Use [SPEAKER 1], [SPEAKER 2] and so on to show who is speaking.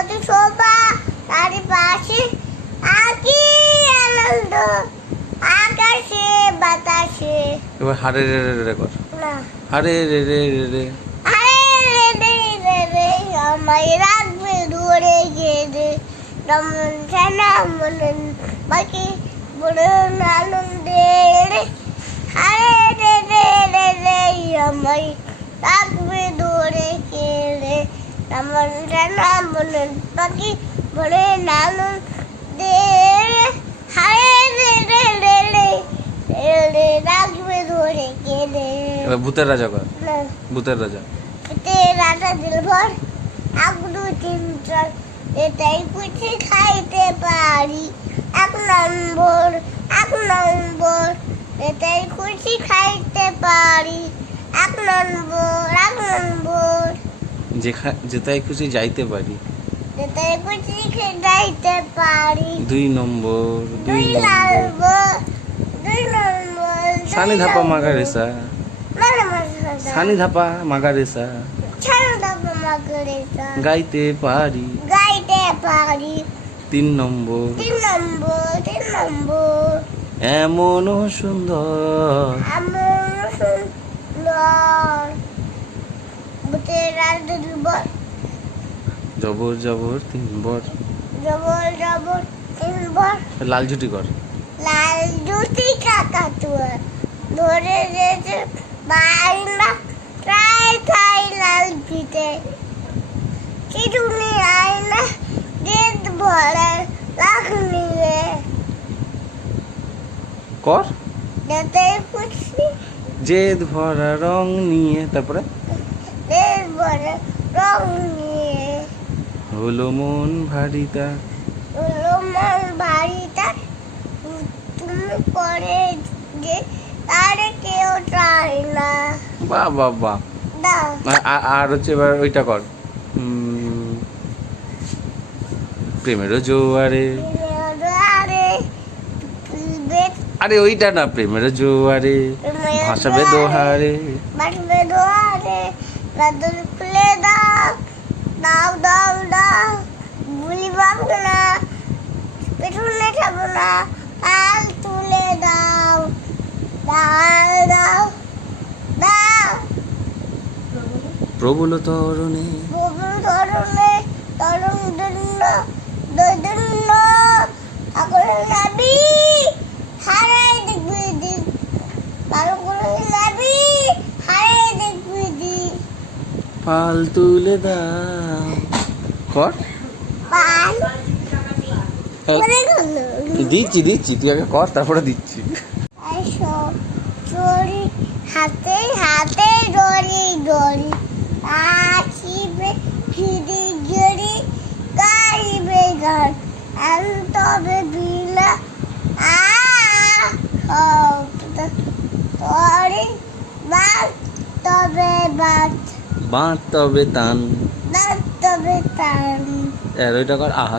[SPEAKER 1] কত শোভা চারিপাশে আকি আনন্দ আকাশে বাতাসে।
[SPEAKER 2] এবার হারে রে রে রে কর।
[SPEAKER 1] না।
[SPEAKER 2] হারে রে রে রে রে
[SPEAKER 1] আরে রে রে রে রে আমায় রাখবে দূরে গেলে। রমন ছানা মনন বাকি বড় আনন্দে রে। আরে রে রে রে রে আমায় রাখবে রমন ছানা মনন বাকি বড় আনন্দে রে রে রে রে রে রে রে রাখবে গেলে
[SPEAKER 2] এবার ভূতের রাজা কর। ভূতের রাজা।
[SPEAKER 1] তেরাটা দিলভর এক দু তিন চার এটাই কুচি খাইতে পারি এক নম্বর এক নম্বর এটাই কুচি খাইতে পারি এক নম্বর এক নম্বর
[SPEAKER 2] যেখা যেতাই খুশি যাইতে পারি।
[SPEAKER 1] এটাই কুচি খাইতে পারি।
[SPEAKER 2] দুই নম্বর দুই নম্বর।
[SPEAKER 1] নম্বর দুই নম্বর
[SPEAKER 2] সানি ধাপা মাগারেসা সানি ধাপা মাগারেসা গাইতে পারি।
[SPEAKER 1] গাইতে পারি।
[SPEAKER 2] তিন নম্বর।
[SPEAKER 1] তিন নম্বর তিন নম্বর।
[SPEAKER 2] এমন সুন্দর।
[SPEAKER 1] আমার সুন্দর।
[SPEAKER 2] জবর জবর তিনবর।
[SPEAKER 1] জবর জবর তিনবার।
[SPEAKER 2] লাল ঝুটি কর।
[SPEAKER 1] লাল জুতি কাকা তুয়ার ধরে যেতে বাইনা ট্রাই ট্রাই লাল পিতে কিটুনি আয়না গেট ভরে লাখ নিয়ে
[SPEAKER 2] কর।
[SPEAKER 1] যেতে খুশি
[SPEAKER 2] জেদ ভরা রং নিয়ে তারপরে?
[SPEAKER 1] ভরে রং নিয়ে।
[SPEAKER 2] হলো মন ভারিতা।
[SPEAKER 1] হলো মন বাড়িটা তুমি করে যে তারে কেউ চায় না।
[SPEAKER 2] বাহ বাহ বাহ। আর- হচ্ছে এবার ওইটা কর। প্রেমেরও জোয়ারে।
[SPEAKER 1] আরে
[SPEAKER 2] ওইটা না প্রেমেরও জোয়ারে ভাসাবে দোহারে।
[SPEAKER 1] বাটবে দোয়ারে রাদুল খুলে দাও দাও দাও দাও বুলি বাংলা পেছনে যাব না আল তুলে দাও দাও দাও দাও।
[SPEAKER 2] প্রবল তরণে।
[SPEAKER 1] বহু ধরনের তরুণ দন্য দৈদন্য এখন নাবি।
[SPEAKER 2] পাল তুলে দাও। কর।
[SPEAKER 1] গেল
[SPEAKER 2] দিচ্ছি দিচ্ছি তুই আগে কর তারপরে দিচ্ছি।
[SPEAKER 1] চড়ি হাতে হাতে দড়ি দড়ি আসিবে ফিরি জড়ি গাইবে গান আর তবে বিনা আ তবে বাদ
[SPEAKER 2] বাঁধ তবে তান।
[SPEAKER 1] তবে তান।
[SPEAKER 2] আর ওইটা কর আহা।